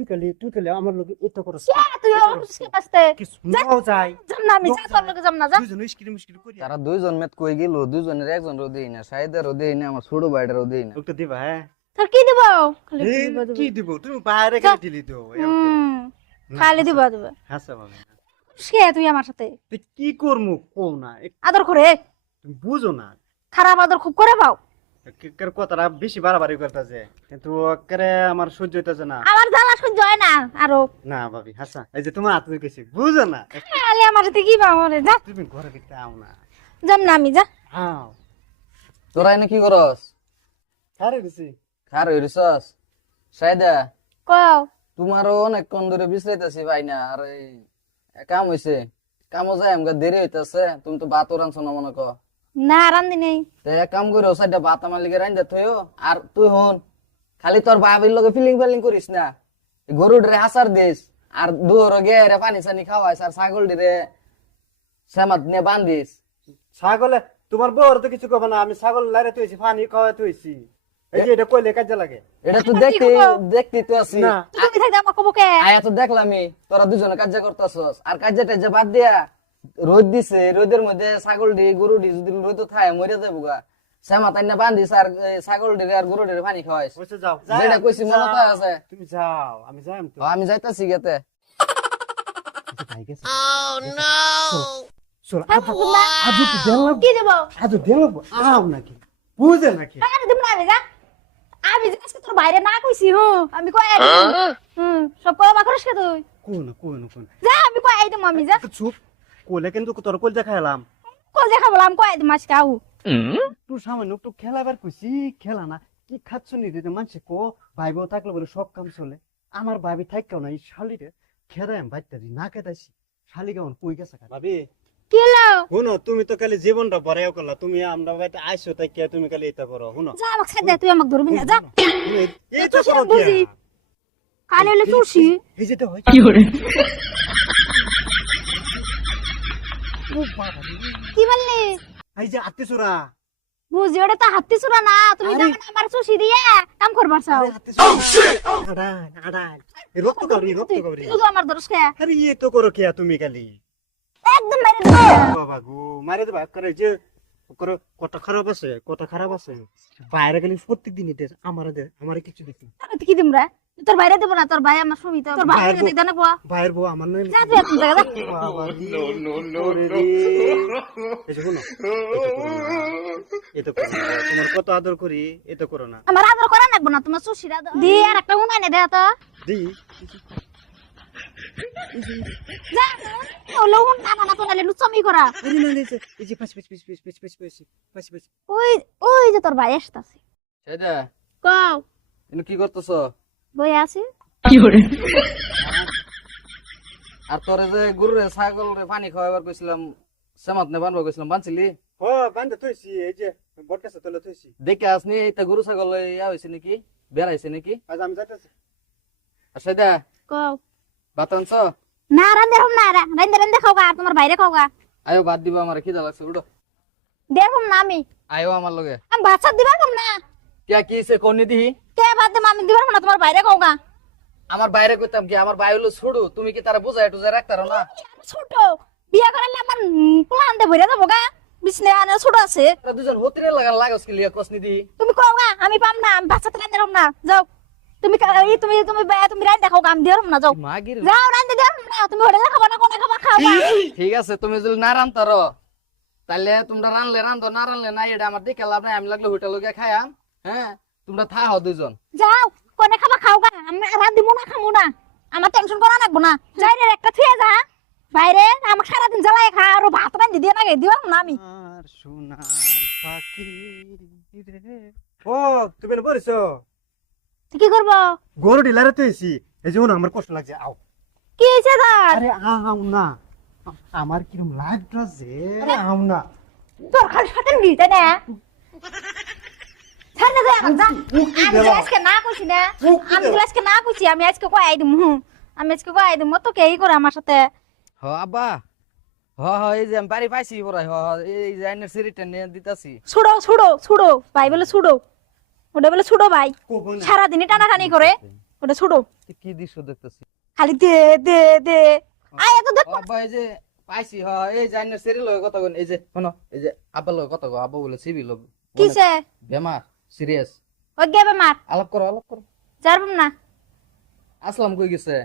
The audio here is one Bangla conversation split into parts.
তুই কালি আমার লোক এত করছ তুই অফিসে বাসতে কি শুনাও যায় যাম না আমি যা তোর লগে যাম না যা দুইজন ইস্কিরি করি তারা দুইজন মেত কই গেল দুইজনের একজন রোদেই না সাইদের রোদেই না আমার ছোট ভাইটার রোদেই না লোকটা দিবা হ্যাঁ তোর কি দিব খালি এই, দিব কি দিব তুমি বাইরে গেলে দিলি তো খালি দিব হাসা বাবা সে তুই আমার সাথে তুই কি করমু কো না আদর করে তুমি বুঝো না খারাপ আদর খুব করে পাও কের কথাটা বেশি বাড়াবাড়ি করতেছে কিন্তু করে আমার সহ্য হইতেছে না আমার জ্বালা সহ্য হয় না আরো না ভাবি হাসা এই যে তোমার হাতে গেছি বুঝো না খালি আমার সাথে কি পাও রে যা তুমি ঘরে দেখতে আও না যাম না আমি যা আও তোরা এনে কি করস আরে গেছি খার হইছস সাইদা কও তোমারও অনেকক্ষণ ধরে বিশ্রাইতেছি ভাই না আর এই কাম হইছে কামও যায় আমগা দেরি হইতাছে তুমি তো ভাতও রাঁধছো না মনে কর না রান্ধি নেই তো এক কাম করো সাইডা ভাত আমার লিগে রাঁধা থইও আর তুই হন খালি তোর ভাবির লগে ফিলিং করিস না গরুডরে হাসার দিস আর দুহর গে রে পানি সানি খাওয়াইস আর ছাগল রে সামাত নে বান্ধিস ছাগলে তোমার বউর তো কিছু কবে না আমি ছাগল লাইরে তুইছি পানি খাওয়া তুইছি এই যে এটা কইলে কাজে লাগে এটা তো দেখতে তো আছি না তুমি থাকতে আমার কব কে আয়া তো দেখলামই তোরা দুজনে কাজ করতেছস আর কাজে টাজে বাদ দিয়া রোদ দিছে রোদের মধ্যে ছাগল ডি গরু ডি যদি রোদ থাকে মরে যাবো গা শ্যামা তাই না বান্ধিস আর ছাগল ডি আর গরু ডি পানি খাওয়াইস বসে যাও যেটা কইছি মনে তো আছে তুমি যাও আমি যাই তো আমি যাইতাছি গেতে ভাই গেছে Oh no! চল আজু তো দেন কি দেব আজু দেন আও নাকি বুঝে নাকি আরে দিম না আমি যা আমি আজকে তোর বাইরে না কইছি আমি কই সব কই মা করিস কে তুই কোন যা আমি কই আইদম আমি যা চুপ কোলে কিন্তু তোর কোল দেখাইলাম কল দেখা বললাম কই আইদম আজকে আউ তুই সামান্য একটু খেলাবার কইছি খেলা না কি খাচ্ছ নি রে মানুষে কো ভাই বউ থাকলে বলে সব কাম চলে আমার ভাবি থাককেও না এই শালিরে খেদাম বাইতারি না খেদাইছি শালি কেমন কই গেছে ভাবি কি হলো শুনো তুমি তো খালি জীবনটা বড়াইও করলা তুমি আমরা বাড়িতে আইছো তাই কে তুমি খালি এটা করো শুনো যা আমাকে ছেড়ে দে তুই আমাকে ধরবি না যা এই তো তুই করো বুঝি। কি কাল হলে চুষি এই যেতে হয় ও বাবা রে। কি বললি এই যে আত্মীয়রা বুঝি ওটা তো হাতি সুরা না তুমি আরে। যখন আমার চুষি দিয়ে কাম করবার চাও রক্ত কাবরি তুই তো আমার দরস কে আরে এই তো করো কে তুমি খালি একদম মেরে দে বাবা গো মারে দেবা করে যে করে কত খারাপ আছে বাইরে গেলে প্রত্যেক দিনই দে আমারে কিছু দেখি তুই কি দিম রে তোর বাইরে দেব না তোর ভাই আমার সুমি তোর ভাই ভাইয়ের বউ। দেখ না কোয়া ভাইয়ের বউ আমার নয় যা তুই এখন জায়গা যা তোমার কত আদর করি এটা করো না আমার আদর করা লাগবো না তোমার চুষিরা দি আর একটা উনাই নে দে তো দি যা ওলো উন টানা না তো নালে লুচমি করা আরে না না এই যে পাশ ওই ওই যে তোর ভাই আসতাছে সাইদা কও তুমি কি করতেছ বই আছে আর তোরে যে গরু রে ছাগল রে পানি খাওয়াবার কইছিলাম সামাত নে বানবা কইছিলাম বানছিলি ও বান্দা তুইছি এই যে বটকাছে তোলে তুইছি দেখে আসনি এটা গরু ছাগল ইয়া হইছে নাকি বেড়াইছে নাকি আজ আমি যাইতাছি আর সাইদা কও ভাত আনছ না রান্দে হম না রান্দে খাওগা আর তোমার বাইরে খাওগা আয়ো ভাত দিবা আমার খিদা লাগছে উঠো দেখুম না আমি আয়ো আমার লগে আমি বাচ্চা দিবা কম না কে কি সে কোনি দিহি কে বাদ দে আমি দিবার না তোমার বাইরে খাওগা আমার বাইরে কইতাম কি আমার ভাই হলো ছুড়ু তুমি কি তারা বুঝাই টুজাই রাখতারো না ছোট বিয়া করালে আমার প্লান দে ভরে যাবো গা বিছনে আনে ছোট আছে তারা দুজন হতিরে লাগস কি লিয়া কসনি দি তুমি খাওগা আমি পাম না আমি বাচ্চা রান্দে রম না যাও তুমি তুমি রান্দে খাওগা আমি দিরম না যাও মাগির যাও রান্দে দিরম না তুমি হোটেলে খাবা না কোনে খাবা খাওগা ঠিক আছে তুমি যদি না রান্তারো তাহলে তোমরা রানলে রান্ধো না রানলে না এটা আমার দেখে লাভ নাই আমি লাগলে হোটেল গিয়ে খাইয়াম হ্যাঁ তোমরা থাকো দুজন যাও কোনে খাবা খাওগা আমি রান্দি মুনা খামু না আমার টেনশন করা লাগবো না যাই রে একটা থুয়ে যা বাইরে আমার সারাদিন জ্বালাই খা আর ভাত রান্ধি দিয়ে না দিবাম না আমি আর সোনার পাখি রে ও তুমি না বলিছো তুই কি করবো গরু ডিলারে তুইছি এই যে আমার কষ্ট লাগছে আও কি হয়েছে তার আরে আও না আমার কিরম লাগছে আও না তোর খালি সাথে নিতে না ছাড় দে এখন যা আমি যে আজকে না কইছি না আমি যে আজকে না কইছি আমি আজকে কই আইদিম আমি আজকে কই আইদিম তো কে করে আমার সাথে হ আব্বা এই যে আমি বাড়ি পাইছি পড়াই এই যে আইনের সিরিটা নিয়ে দিতাছি ছুড়ো ভাই বলে ছুড়ো ওটা বলে ছুড়ো ভাই সারাদিনই টানাটানি করে ওটা ছোট কি দৃশ্য দেখতেছি খালি দে দে দে আয় এত দেখ আব্বা এই যে পাইছি হ এই জানি সেরি লগে কথা কন এই যে শোনো এই যে আব্বা লগে কথা কো আব্বা বলে সিবি লগে কিসে বেমার সিরিয়াস ওই গে বেমার আলাপ করো যারবম না আসলাম কই গেছে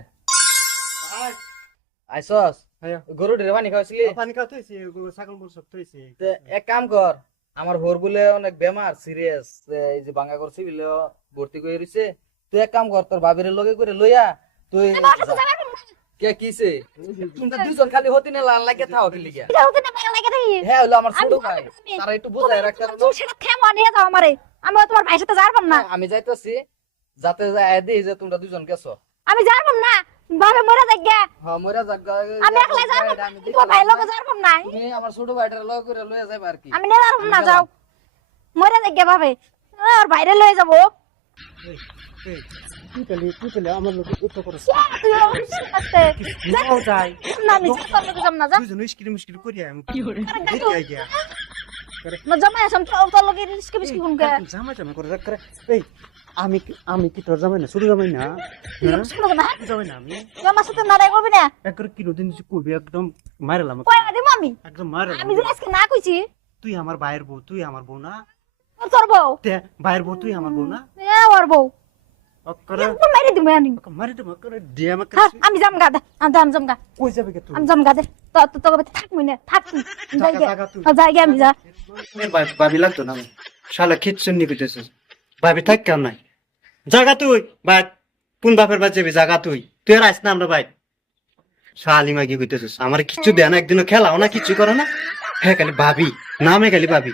আইসস হ্যাঁ গরু ডেরে পানি খাওয়াইছিলি পানি খাওয়া থইছে ছাগল মোর সব থইছে তে এক কাম কর আমার হোর বলে অনেক বেমার সিরিয়াস এই যে বাঙ্গা করছি বিলে ভর্তি করে রইছে তুই এক কাম কর তোর বাবির লগে করে লইয়া তুই কে কিছে তোমরা দুজন খালি হতি না লাল লাগে থাও কি লিগা এটা হতে না ভালো লাগে দেখি হ্যাঁ হলো আমার ছোট ভাই তারা একটু বুঝায় রাখতে হবে তুই সেটা খেয়ে নিয়ে যাও আমারে আমি তোমার ভাইয়ের সাথে যারবম না আমি যাইতাছি যাতে যায় দেই যে তোমরা দুজন গেছো আমি যারবম না বাবা মরে দেখ গে হ্যাঁ মইরা যাক আমি একলা যারবম না তোমার ভাইয়ের লগে যারবম না তুমি আমার ছোট ভাইটার লগে করে লইয়া যাবে আর কি আমি নিয়ে যারবম না যাও মরে দেখ গে বাবে আর বাইরে লয়ে যাবো তুই পেলে আমার লোক উত্তর করছ তুই আস্তে যাও যাই না আমি যাম না যা দুজন স্ক্রিম করি আমি কি করে গিয়া না জামাই আসাম তোর লগে রিস্কে বিস্কি কোন কে জামা করে রাখ করে এই আমি কি তোর জামাই না ছোট জামাই না শুনো না জামাই না আমি আমার সাথে নাড়াই করবি না একবার কিরোদিন কবি একদম মারলাম কই দিম আমি একদম মারলাম আমি যে আজকে না কইছি তুই আমার ভাইয়ের বউ তুই আমার বউ না তোর বউ তে ভাইয়ের বউ তুই আমার বউ না এ ওর বউ অকরে একদম মেরে দিম আমি মারি দে মকরে দিয়া আমাকে হ্যাঁ, আমি যাম গা দে আমি যাম গা কই যাবে কে তুই আমি যাম গা দে তো তো তোকে থাকবি না থাকবি যাই গে জাগা তুই। যাই গে আমি যা এর ভাবি লাগতো না শালা খিচ্ছুন নি কইতেছিস ভাবি থাক কেন নাই জাগা তুই ভাই কোন বাপের বাচ্চা যাবি জাগা তুই আর আইস না আমরা ভাই শালিমা কি কইতেছিস আমার কিচ্ছু দেয় না একদিনও খেলাও না কিচ্ছু করে না হ্যাঁ খালি ভাবি নামে খালি ভাবি